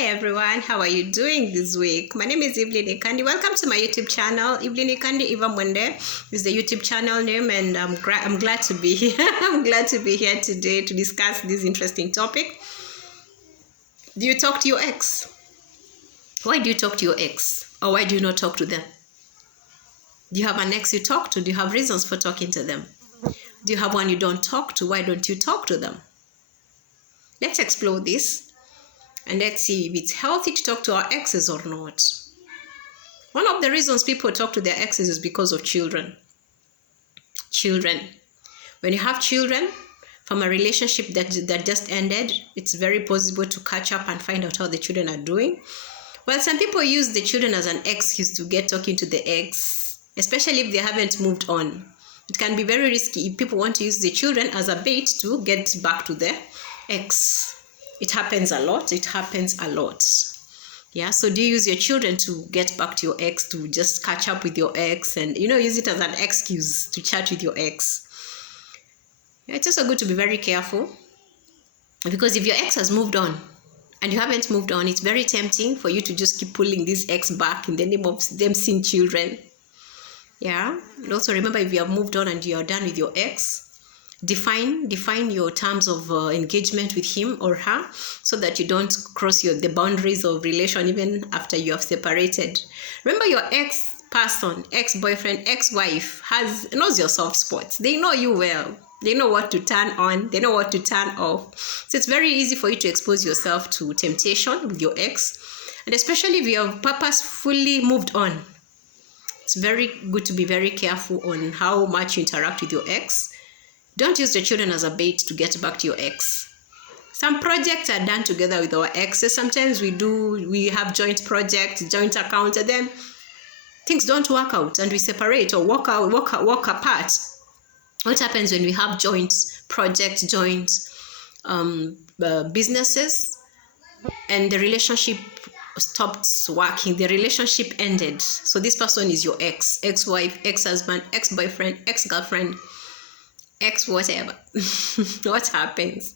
Hi everyone, how are you doing this week? My name is Evelyn Ikandi. Welcome to my YouTube channel. Evelyn Ikandi Evermwende is the YouTube channel name, and I'm glad to be here. I'm glad to be here today to discuss this interesting topic. Do you talk to your ex? Why do you talk to your ex? Or why do you not talk to them? Do you have an ex you talk to? Do you have reasons for talking to them? Do you have one you don't talk to? Why don't you talk to them? Let's explore this. And let's see if it's healthy to talk to our exes or not. One of the reasons people talk to their exes is because of children. Children. When you have children from a relationship that just ended, it's very possible to catch up and find out how the children are doing. Well, some people use the children as an excuse to get talking to the ex, especially if they haven't moved on. It can be very risky if people want to use the children as a bait to get back to the ex. It happens a lot. It happens a lot. Yeah. So do you use your children to get back to your ex, to just catch up with your ex and, use it as an excuse to chat with your ex? Yeah, it's also good to be very careful, because if your ex has moved on and you haven't moved on, it's very tempting for you to just keep pulling this ex back in the name of them seeing children. Yeah. And also remember, if you have moved on and you're done with your ex, define your terms of engagement with him or her, so that you don't cross the boundaries of relation even after you have separated. Remember, your ex-person, ex-boyfriend, ex-wife knows your soft spots. They know you well. They know what to turn on. They know what to turn off. So it's very easy for you to expose yourself to temptation with your ex. And especially if you have purposefully moved on, it's very good to be very careful on how much you interact with your ex. Don't use the children as a bait to get back to your ex. Some projects are done together with our exes. Sometimes we have joint projects, joint accounts, and then things don't work out and we separate or walk apart. What happens when we have joint projects, joint businesses, and the relationship stopped working, the relationship ended? So this person is your ex, ex-wife, ex-husband, ex-boyfriend, ex-girlfriend, ex whatever. What happens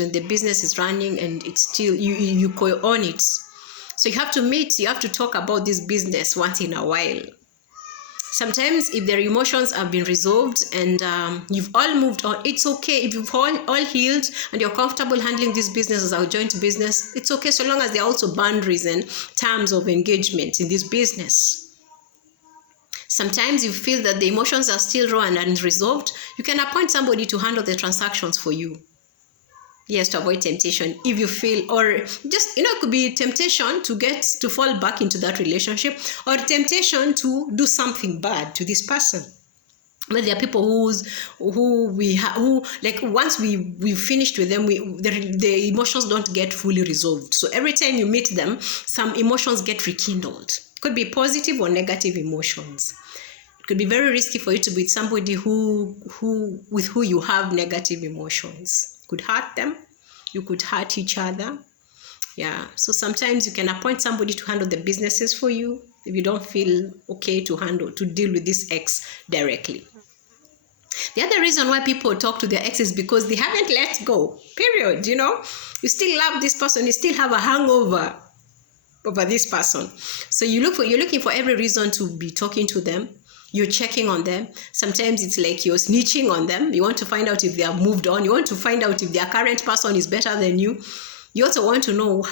when the business is running and it's still you co-own it? So you have to meet, you have to talk about this business once in a while. Sometimes if their emotions have been resolved and you've all moved on, it's okay. If you've all healed and you're comfortable handling this business as a joint business, it's okay, so long as there are also boundaries and terms of engagement in this business. Sometimes you feel that the emotions are still raw and unresolved, you can appoint somebody to handle the transactions for you. Yes, to avoid temptation. If you feel, or just, it could be temptation to fall back into that relationship, or temptation to do something bad to this person. But there are people who like once we finished with them, the emotions don't get fully resolved. So every time you meet them, some emotions get rekindled. Could be positive or negative emotions. It could be very risky for you to be with somebody with who you have negative emotions. You could hurt them. You could hurt each other. Yeah. So sometimes you can appoint somebody to handle the businesses for you if you don't feel okay to deal with this ex directly. The other reason why people talk to their ex is because they haven't let go. Period. You still love this person. You still have a hangover over this person. So you're looking for every reason to be talking to them. You're checking on them. Sometimes it's like you're snitching on them. You want to find out if they have moved on. You want to find out if their current person is better than you. You also want to know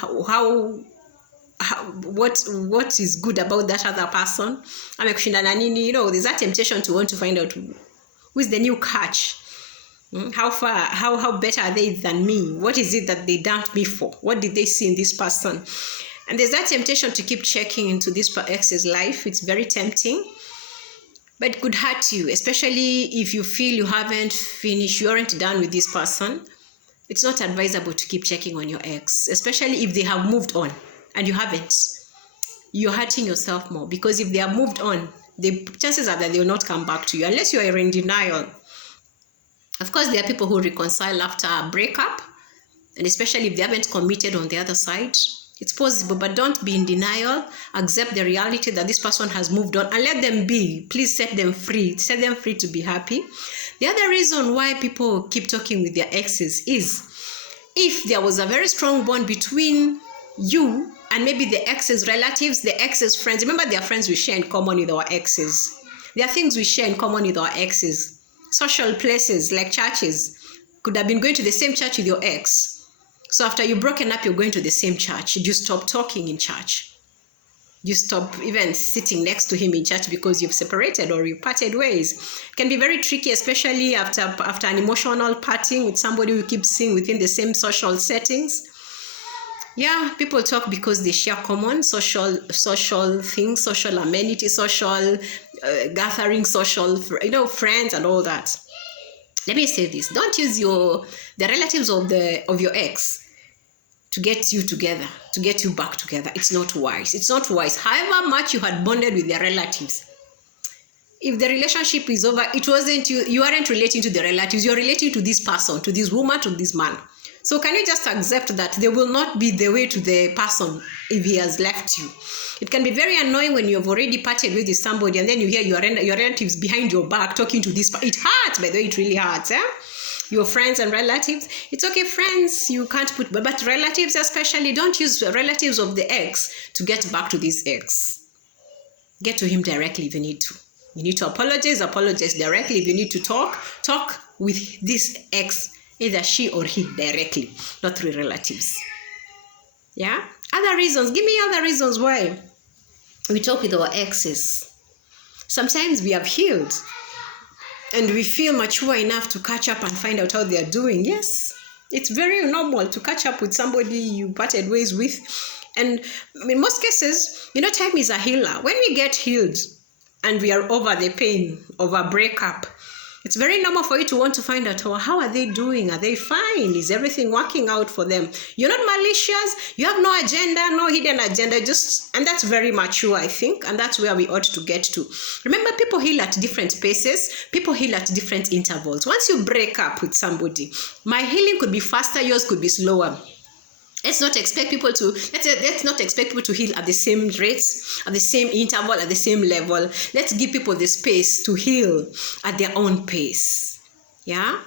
what is good about that other person. There's that temptation to want to find out who is the new catch. How better are they than me? What is it that they dumped me for? What did they see in this person? And there's that temptation to keep checking into this ex's life. It's very tempting, but it could hurt you, especially if you feel you haven't finished, you aren't done with this person. It's not advisable to keep checking on your ex, especially if they have moved on and you haven't. You're hurting yourself more, because if they have moved on, the chances are that they will not come back to you unless you are in denial. Of course, there are people who reconcile after a breakup, and especially if they haven't committed on the other side. It's possible, but don't be in denial. Accept the reality that this person has moved on and let them be. Please set them free. Set them free to be happy. The other reason why people keep talking with their exes is if there was a very strong bond between you and maybe the ex's relatives, the ex's friends. Remember, there are friends we share in common with our exes. There are things we share in common with our exes. Social places like churches. Could have been going to the same church with your ex. So after you've broken up, you're going to the same church. You stop talking in church. You stop even sitting next to him in church because you've separated or you parted ways. It can be very tricky, especially after an emotional parting with somebody who keeps seeing within the same social settings. Yeah, people talk because they share common social things, social amenities, social gathering, social friends and all that. Let me say this: don't use the relatives of your ex to get you together, to get you back together. It's not wise. It's not wise. However much you had bonded with their relatives, if the relationship is over, it wasn't you aren't relating to the relatives, you're relating to this person, to this woman, to this man. So can you just accept that they will not be the way to the person if he has left you? It can be very annoying when you've already parted with somebody and then you hear your relatives behind your back talking to this. It hurts, by the way, it really hurts. Your friends and relatives, it's okay, friends, you can't put, but relatives especially, don't use relatives of the ex to get back to this ex. Get to him directly if you need to. You need to apologize directly. If you need to talk with this ex, either she or he directly, not through relatives. Yeah? Other reasons, give me other reasons why we talk with our exes. Sometimes we have healed and we feel mature enough to catch up and find out how they are doing. Yes, it's very normal to catch up with somebody you parted ways with. And in most cases, time is a healer. When we get healed and we are over the pain of a breakup, it's very normal for you to want to find out, how are they doing? Are they fine? Is everything working out for them? You're not malicious. You have no agenda, no hidden agenda. And that's very mature, I think. And that's where we ought to get to. Remember, people heal at different paces. People heal at different intervals. Once you break up with somebody, my healing could be faster. Yours could be slower. Let's not expect people to heal at the same rates, at the same interval, at the same level. Let's give people the space to heal at their own pace. Yeah?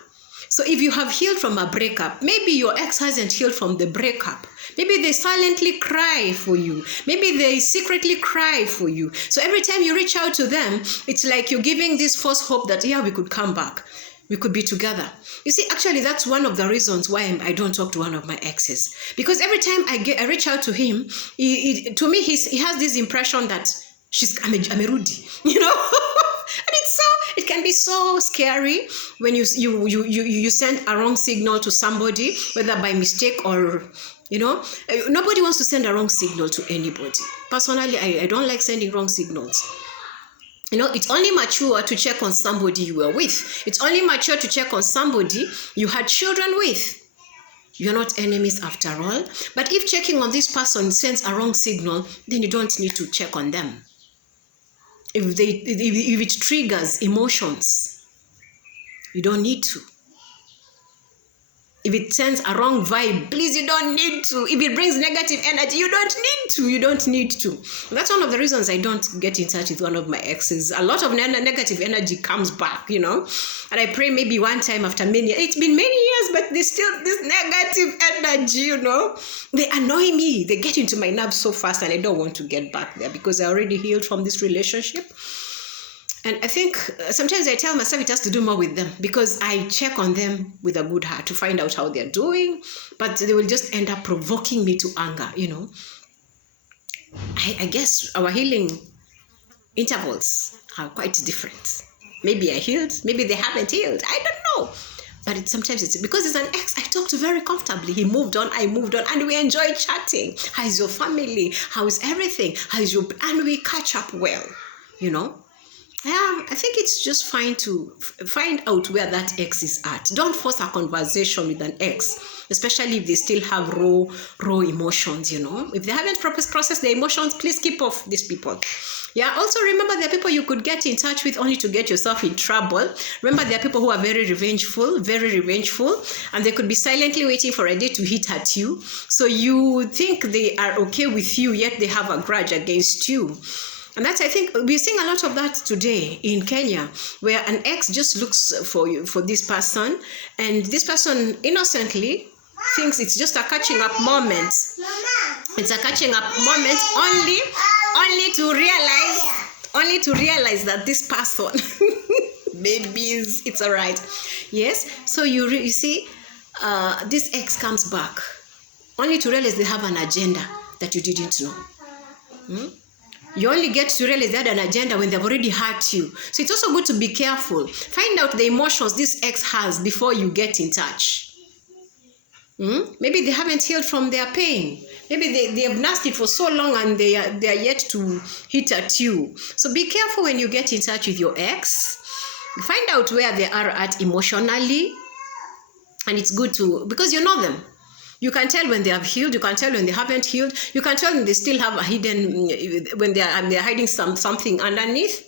So if you have healed from a breakup, maybe your ex hasn't healed from the breakup. Maybe they silently cry for you. Maybe they secretly cry for you. So every time you reach out to them, it's like you're giving this false hope that, we could come back. We could be together. You see, actually, that's one of the reasons why I don't talk to one of my exes. Because every time I reach out to him, to me, he has this impression that I'm a Rudy, And it can be so scary when you send a wrong signal to somebody, whether by mistake or, nobody wants to send a wrong signal to anybody. Personally, I don't like sending wrong signals. It's only mature to check on somebody you were with. It's only mature to check on somebody you had children with. You're not enemies after all. But if checking on this person sends a wrong signal, then you don't need to check on them. If it triggers emotions, you don't need to. If it sends a wrong vibe, please, you don't need to. If it brings negative energy, you don't need to. That's one of the reasons I don't get in touch with one of my exes. A lot of negative energy comes back, And I pray maybe one time after many years. It's been many years, but there's still this negative energy, They annoy me. They get into my nerves so fast, and I don't want to get back there because I already healed from this relationship. And I think sometimes I tell myself it has to do more with them because I check on them with a good heart to find out how they're doing, but they will just end up provoking me to anger, I guess our healing intervals are quite different. Maybe I healed, maybe they haven't healed. I don't know. But sometimes it's because it's an ex I talk to very comfortably. He moved on, I moved on, and we enjoy chatting. How is your family? How is everything? And we catch up well, Yeah, I think it's just fine to find out where that ex is at. Don't force a conversation with an ex, especially if they still have raw emotions, If they haven't processed their emotions, please keep off these people. Yeah, also remember there are people you could get in touch with only to get yourself in trouble. Remember there are people who are very revengeful, and they could be silently waiting for a day to hit at you. So you think they are okay with you, yet they have a grudge against you. And that's, I think, we're seeing a lot of that today in Kenya, where an ex just looks for this person, and this person innocently thinks it's just a catching up moment. It's a catching up moment only to realize that this person maybe it's all right. Yes. So you see, this ex comes back only to realize they have an agenda that you didn't know. You only get to realize they had an agenda when they've already hurt you. So it's also good to be careful. Find out the emotions this ex has before you get in touch. Maybe they haven't healed from their pain. Maybe they have nursed it for so long and they are yet to hit at you. So be careful when you get in touch with your ex. Find out where they are at emotionally. And it's good to, because you know them. You can tell when they have healed. You can tell when they haven't healed. You can tell when they still have a hidden, when they're hiding something underneath.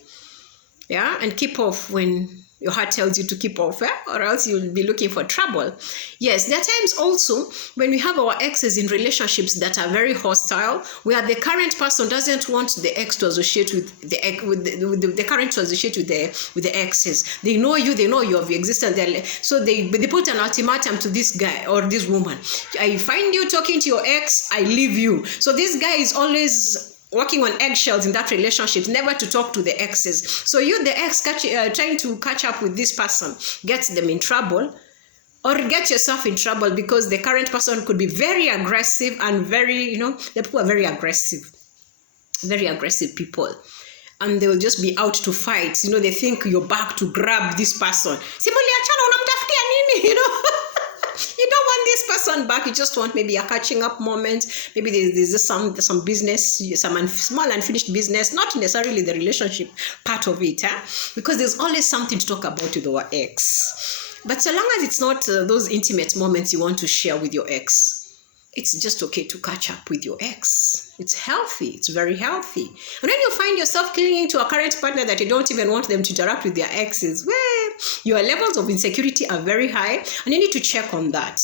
Yeah, and keep off when your heart tells you to keep off, or else you'll be looking for trouble. Yes, there are times also when we have our exes in relationships that are very hostile, where the current person doesn't want the ex to associate with the current to associate with the exes. They know you of your existence. So they put an ultimatum to this guy or this woman. I find you talking to your ex, I leave you. So this guy is always working on eggshells in that relationship, never to talk to the exes. So you, the ex, trying to catch up with this person, gets them in trouble, or get yourself in trouble because the current person could be very aggressive and very, the people are very aggressive people. And they will just be out to fight. They think you're back to grab this person. You don't want this person back. You just want maybe a catching up moment. Maybe there's some business, some small unfinished business, not necessarily the relationship part of it, because there's always something to talk about with our ex. But so long as it's not those intimate moments you want to share with your ex, it's just okay to catch up with your ex. It's healthy. It's very healthy. And when you find yourself clinging to a current partner that you don't even want them to interact with their exes, well, your levels of insecurity are very high, and you need to check on that.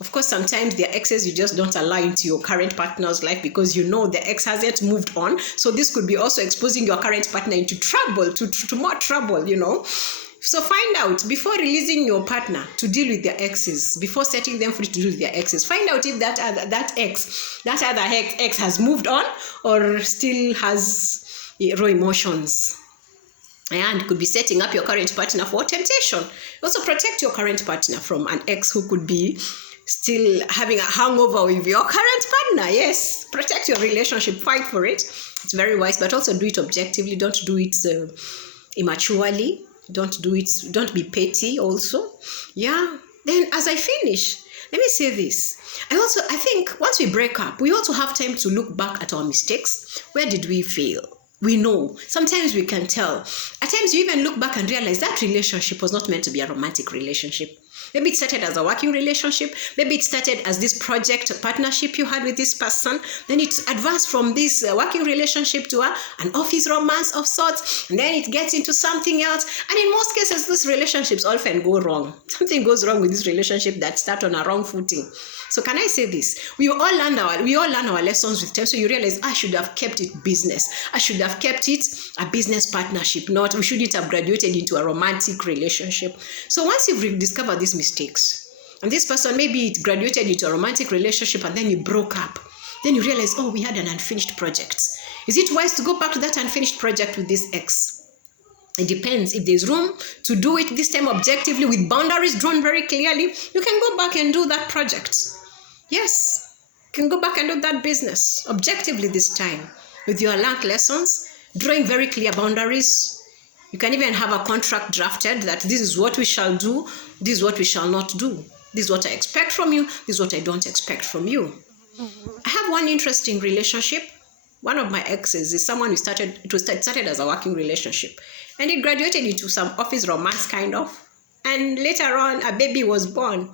Of course, sometimes their exes you just don't allow into your current partner's life because the ex hasn't moved on. So this could be also exposing your current partner into trouble, to more trouble, So find out before releasing your partner to deal with their exes, before setting them free to deal with their exes. Find out if that other ex has moved on or still has raw emotions. And could be setting up your current partner for temptation. Also protect your current partner from an ex who could be still having a hangover with your current partner. Yes, protect your relationship, fight for it. It's very wise, but also do it objectively. Don't do it immaturely. Don't be petty also. Yeah. Then as I finish, let me say this. I think once we break up, we also have time to look back at our mistakes. Where did we fail? We know. Sometimes we can tell. At times you even look back and realize that relationship was not meant to be a romantic relationship. Maybe it started as a working relationship. Maybe it started as this project partnership you had with this person. Then it advanced from this working relationship to an office romance of sorts. And then it gets into something else. And in most cases, these relationships often go wrong. Something goes wrong with this relationship that starts on a wrong footing. So can I say this? We all learn our lessons with time. So you realize, I should have kept it business. I should have kept it a business partnership. We shouldn't have graduated into a romantic relationship. So once you've discovered these mistakes, and this person, maybe it graduated into a romantic relationship and then you broke up, then you realize, we had an unfinished project. Is it wise to go back to that unfinished project with this ex? It depends. If there's room to do it this time objectively with boundaries drawn very clearly, you can go back and do that project. Yes, you can go back and do that business objectively this time with your learned lessons, drawing very clear boundaries. You can even have a contract drafted that this is what we shall do, this is what we shall not do. This is what I expect from you, this is what I don't expect from you. I have one interesting relationship. One of my exes is someone it started as a working relationship. And it graduated into some office romance kind of. And later on, a baby was born.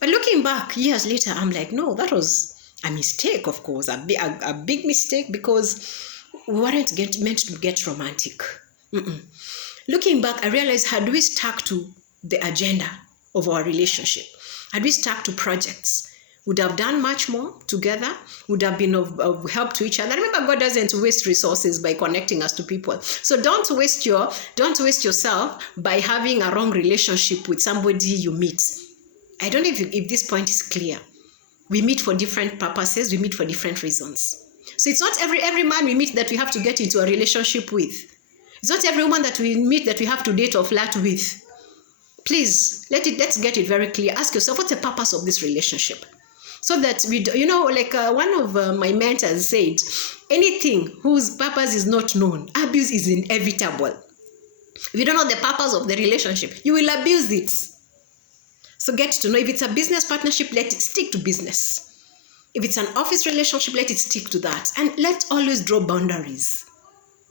But looking back, years later, I'm like, no, that was a mistake, of course. A big mistake because we weren't meant to get romantic. Looking back, I realized had we stuck to the agenda of our relationship, had we stuck to projects, would have done much more together, would have been of help to each other. Remember, God doesn't waste resources by connecting us to people. So don't waste yourself by having a wrong relationship with somebody you meet. I don't know if this point is clear. We meet for different purposes. We meet for different reasons. So it's not every man we meet that we have to get into a relationship with. It's not every woman that we meet that we have to date or flirt with. Please, let's get it very clear. Ask yourself, what's the purpose of this relationship? So that we, one of my mentors said, anything whose purpose is not known, abuse is inevitable. If you don't know the purpose of the relationship, you will abuse it. So get to know. If it's a business partnership, let it stick to business. If it's an office relationship, let it stick to that. And let's always draw boundaries.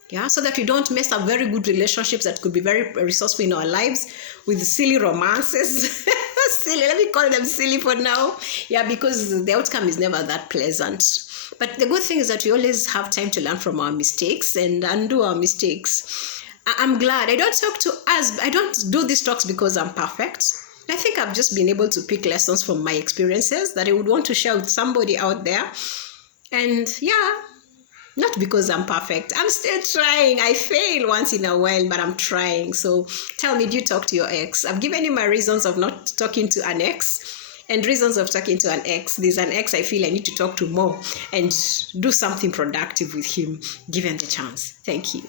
Yeah, so that we don't mess up very good relationships that could be very resourceful in our lives with silly romances. Silly, let me call them silly for now. Yeah, because the outcome is never that pleasant. But the good thing is that we always have time to learn from our mistakes and undo our mistakes. I'm glad. I don't do these talks because I'm perfect. I think I've just been able to pick lessons from my experiences that I would want to share with somebody out there. And yeah, not because I'm perfect. I'm still trying. I fail once in a while, but I'm trying. So tell me, do you talk to your ex? I've given you my reasons of not talking to an ex and reasons of talking to an ex. There's an ex I feel I need to talk to more and do something productive with him given the chance. Thank you.